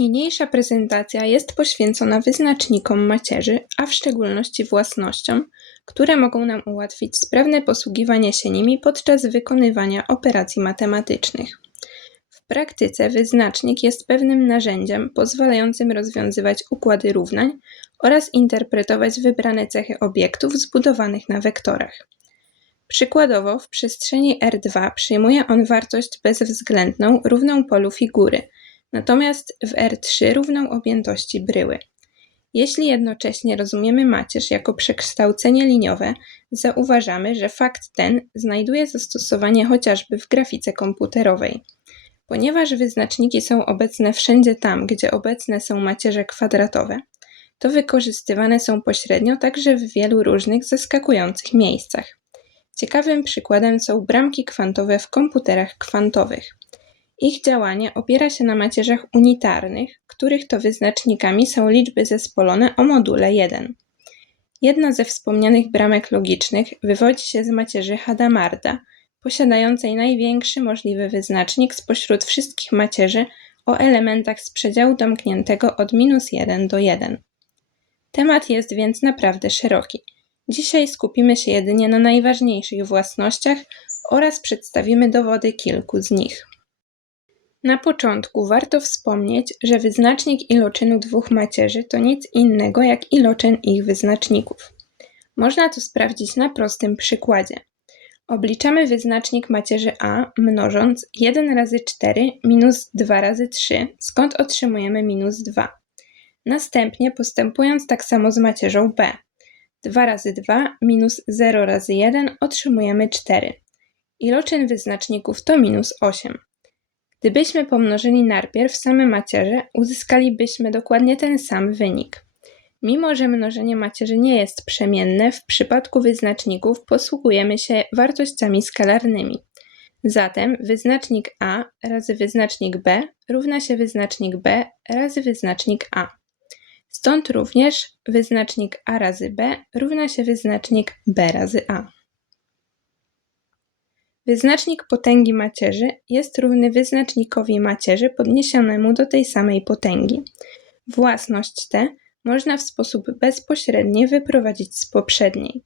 Niniejsza prezentacja jest poświęcona wyznacznikom macierzy, a w szczególności własnościom, które mogą nam ułatwić sprawne posługiwanie się nimi podczas wykonywania operacji matematycznych. W praktyce wyznacznik jest pewnym narzędziem pozwalającym rozwiązywać układy równań oraz interpretować wybrane cechy obiektów zbudowanych na wektorach. Przykładowo w przestrzeni R2 przyjmuje on wartość bezwzględną równą polu figury, natomiast w R3 równą objętości bryły. Jeśli jednocześnie rozumiemy macierz jako przekształcenie liniowe, zauważamy, że fakt ten znajduje zastosowanie chociażby w grafice komputerowej. Ponieważ wyznaczniki są obecne wszędzie tam, gdzie obecne są macierze kwadratowe, to wykorzystywane są pośrednio także w wielu różnych zaskakujących miejscach. Ciekawym przykładem są bramki kwantowe w komputerach kwantowych. Ich działanie opiera się na macierzach unitarnych, których to wyznacznikami są liczby zespolone o module 1. Jedna ze wspomnianych bramek logicznych wywodzi się z macierzy Hadamarda, posiadającej największy możliwy wyznacznik spośród wszystkich macierzy o elementach z przedziału domkniętego od -1 do 1. Temat jest więc naprawdę szeroki. Dzisiaj skupimy się jedynie na najważniejszych własnościach oraz przedstawimy dowody kilku z nich. Na początku warto wspomnieć, że wyznacznik iloczynu dwóch macierzy to nic innego jak iloczyn ich wyznaczników. Można to sprawdzić na prostym przykładzie. Obliczamy wyznacznik macierzy A mnożąc 1 razy 4 minus 2 razy 3, skąd otrzymujemy -2. Następnie postępując tak samo z macierzą B. 2 razy 2 minus 0 razy 1 otrzymujemy 4. Iloczyn wyznaczników to -8. Gdybyśmy pomnożyli najpierw same macierze, uzyskalibyśmy dokładnie ten sam wynik. Mimo że mnożenie macierzy nie jest przemienne, w przypadku wyznaczników posługujemy się wartościami skalarnymi. Zatem wyznacznik A razy wyznacznik B równa się wyznacznik B razy wyznacznik A. Stąd również wyznacznik A razy B równa się wyznacznik B razy A. Wyznacznik potęgi macierzy jest równy wyznacznikowi macierzy podniesionemu do tej samej potęgi. Własność tę można w sposób bezpośredni wyprowadzić z poprzedniej.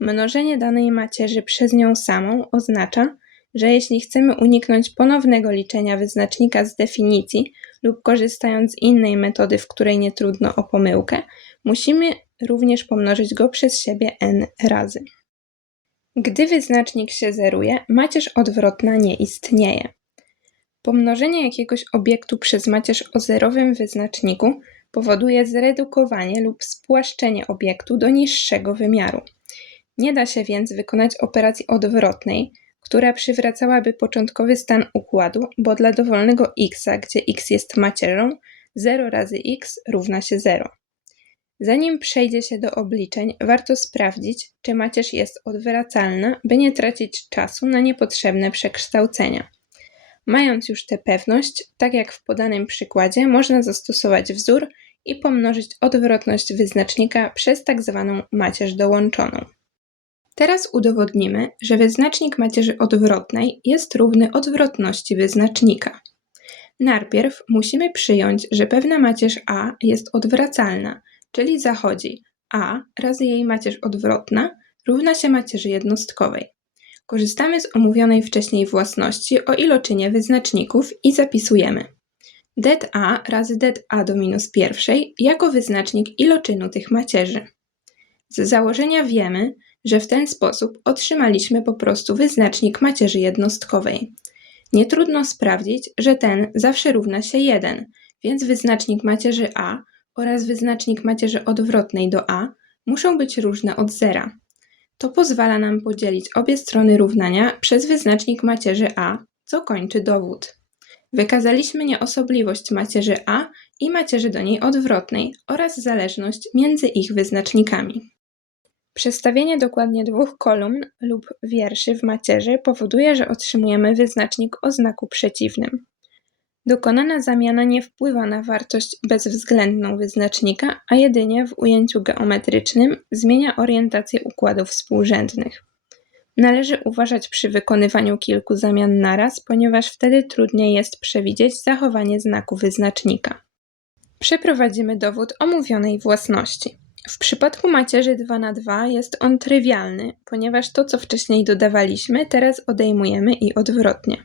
Mnożenie danej macierzy przez nią samą oznacza, że jeśli chcemy uniknąć ponownego liczenia wyznacznika z definicji lub korzystając z innej metody, w której nie trudno o pomyłkę, musimy również pomnożyć go przez siebie n razy. Gdy wyznacznik się zeruje, macierz odwrotna nie istnieje. Pomnożenie jakiegoś obiektu przez macierz o zerowym wyznaczniku powoduje zredukowanie lub spłaszczenie obiektu do niższego wymiaru. Nie da się więc wykonać operacji odwrotnej, która przywracałaby początkowy stan układu, bo dla dowolnego x, gdzie x jest macierzą, 0 razy x równa się 0. Zanim przejdzie się do obliczeń, warto sprawdzić, czy macierz jest odwracalna, by nie tracić czasu na niepotrzebne przekształcenia. Mając już tę pewność, tak jak w podanym przykładzie, można zastosować wzór i pomnożyć odwrotność wyznacznika przez tzw. macierz dołączoną. Teraz udowodnimy, że wyznacznik macierzy odwrotnej jest równy odwrotności wyznacznika. Najpierw musimy przyjąć, że pewna macierz A jest odwracalna, czyli zachodzi A razy jej macierz odwrotna równa się macierzy jednostkowej. Korzystamy z omówionej wcześniej własności o iloczynie wyznaczników i zapisujemy det A razy det A do -1 jako wyznacznik iloczynu tych macierzy. Z założenia wiemy, że w ten sposób otrzymaliśmy po prostu wyznacznik macierzy jednostkowej. Nie trudno sprawdzić, że ten zawsze równa się 1, więc wyznacznik macierzy A oraz wyznacznik macierzy odwrotnej do A muszą być różne od zera. To pozwala nam podzielić obie strony równania przez wyznacznik macierzy A, co kończy dowód. Wykazaliśmy nieosobliwość macierzy A i macierzy do niej odwrotnej oraz zależność między ich wyznacznikami. Przestawienie dokładnie dwóch kolumn lub wierszy w macierzy powoduje, że otrzymujemy wyznacznik o znaku przeciwnym. Dokonana zamiana nie wpływa na wartość bezwzględną wyznacznika, a jedynie w ujęciu geometrycznym zmienia orientację układów współrzędnych. Należy uważać przy wykonywaniu kilku zamian naraz, ponieważ wtedy trudniej jest przewidzieć zachowanie znaku wyznacznika. Przeprowadzimy dowód omówionej własności. W przypadku macierzy 2×2 jest on trywialny, ponieważ to, co wcześniej dodawaliśmy, teraz odejmujemy i odwrotnie.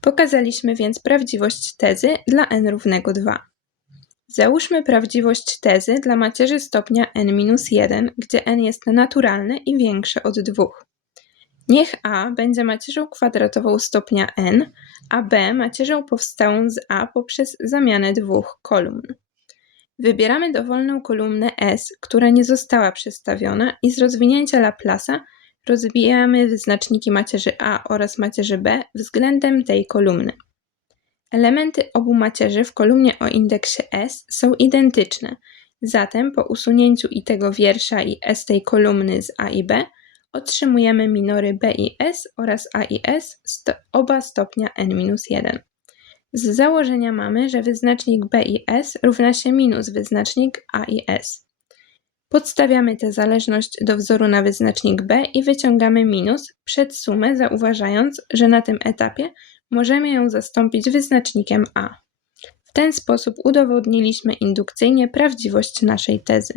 Pokazaliśmy więc prawdziwość tezy dla n równego 2. Załóżmy prawdziwość tezy dla macierzy stopnia n-1, gdzie n jest naturalne i większe od 2. Niech A będzie macierzą kwadratową stopnia n, a B macierzą powstałą z A poprzez zamianę dwóch kolumn. Wybieramy dowolną kolumnę S, która nie została przestawiona i z rozwinięcia Laplace'a rozwijamy wyznaczniki macierzy A oraz macierzy B względem tej kolumny. Elementy obu macierzy w kolumnie o indeksie S są identyczne, zatem po usunięciu i tego wiersza i S tej kolumny z A i B otrzymujemy minory B i S oraz A i S oba stopnia n-1. Z założenia mamy, że wyznacznik B i S równa się minus wyznacznik A i S. Podstawiamy tę zależność do wzoru na wyznacznik B i wyciągamy minus przed sumę, zauważając, że na tym etapie możemy ją zastąpić wyznacznikiem A. W ten sposób udowodniliśmy indukcyjnie prawdziwość naszej tezy.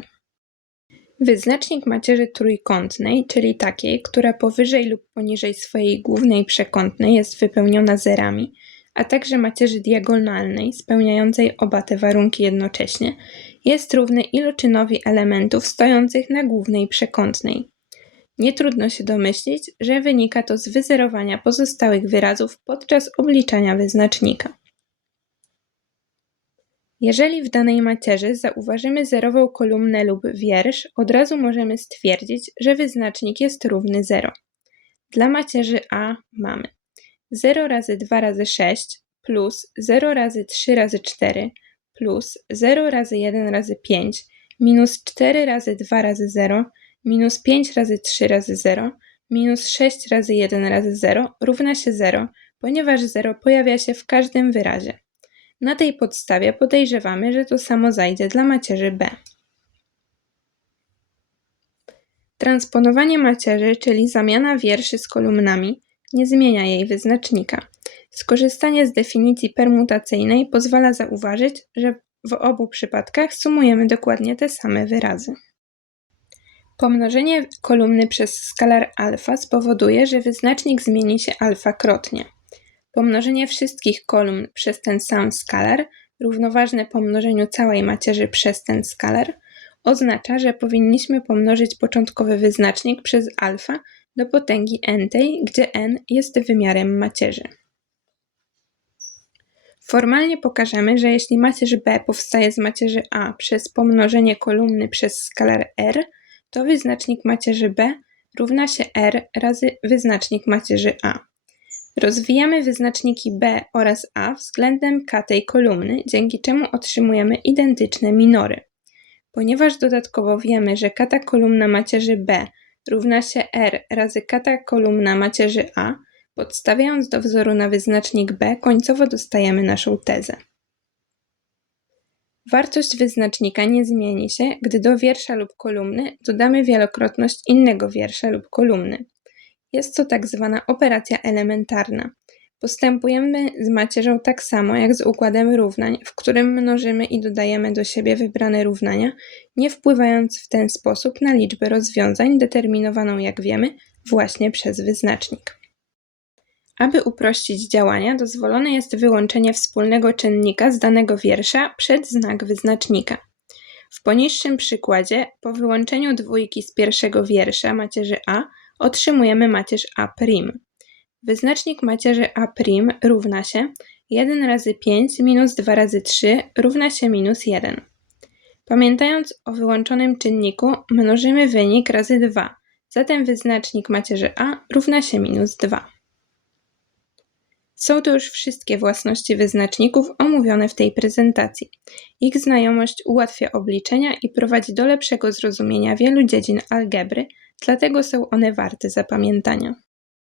Wyznacznik macierzy trójkątnej, czyli takiej, która powyżej lub poniżej swojej głównej przekątnej jest wypełniona zerami, a także macierzy diagonalnej, spełniającej oba te warunki jednocześnie, jest równy iloczynowi elementów stojących na głównej przekątnej. Nie trudno się domyślić, że wynika to z wyzerowania pozostałych wyrazów podczas obliczania wyznacznika. Jeżeli w danej macierzy zauważymy zerową kolumnę lub wiersz, od razu możemy stwierdzić, że wyznacznik jest równy 0. Dla macierzy A mamy 0 razy 2 razy 6 plus 0 razy 3 razy 4 plus 0 razy 1 razy 5 minus 4 razy 2 razy 0 minus 5 razy 3 razy 0 minus 6 razy 1 razy 0 równa się 0, ponieważ 0 pojawia się w każdym wyrazie. Na tej podstawie podejrzewamy, że to samo zajdzie dla macierzy B. Transponowanie macierzy, czyli zamiana wierszy z kolumnami, nie zmienia jej wyznacznika. Skorzystanie z definicji permutacyjnej pozwala zauważyć, że w obu przypadkach sumujemy dokładnie te same wyrazy. Pomnożenie kolumny przez skalar alfa spowoduje, że wyznacznik zmieni się alfa-krotnie. Pomnożenie wszystkich kolumn przez ten sam skalar, równoważne pomnożeniu całej macierzy przez ten skalar, oznacza, że powinniśmy pomnożyć początkowy wyznacznik przez alfa do potęgi n-tej, gdzie n jest wymiarem macierzy. Formalnie pokażemy, że jeśli macierz B powstaje z macierzy A przez pomnożenie kolumny przez skalar r, to wyznacznik macierzy B równa się r razy wyznacznik macierzy A. Rozwijamy wyznaczniki B oraz A względem k tej kolumny, dzięki czemu otrzymujemy identyczne minory. Ponieważ dodatkowo wiemy, że kata kolumna macierzy B równa się r razy kata kolumna macierzy A, podstawiając do wzoru na wyznacznik B, końcowo dostajemy naszą tezę. Wartość wyznacznika nie zmieni się, gdy do wiersza lub kolumny dodamy wielokrotność innego wiersza lub kolumny. Jest to tak zwana operacja elementarna. Postępujemy z macierzą tak samo jak z układem równań, w którym mnożymy i dodajemy do siebie wybrane równania, nie wpływając w ten sposób na liczbę rozwiązań determinowaną, jak wiemy, właśnie przez wyznacznik. Aby uprościć działania, dozwolone jest wyłączenie wspólnego czynnika z danego wiersza przed znak wyznacznika. W poniższym przykładzie, po wyłączeniu dwójki z pierwszego wiersza macierzy A, otrzymujemy macierz A'. Wyznacznik macierzy A' równa się 1 razy 5 minus 2 razy 3 równa się minus 1. Pamiętając o wyłączonym czynniku, mnożymy wynik razy 2, zatem wyznacznik macierzy A równa się minus 2. Są to już wszystkie własności wyznaczników omówione w tej prezentacji. Ich znajomość ułatwia obliczenia i prowadzi do lepszego zrozumienia wielu dziedzin algebry, dlatego są one warte zapamiętania.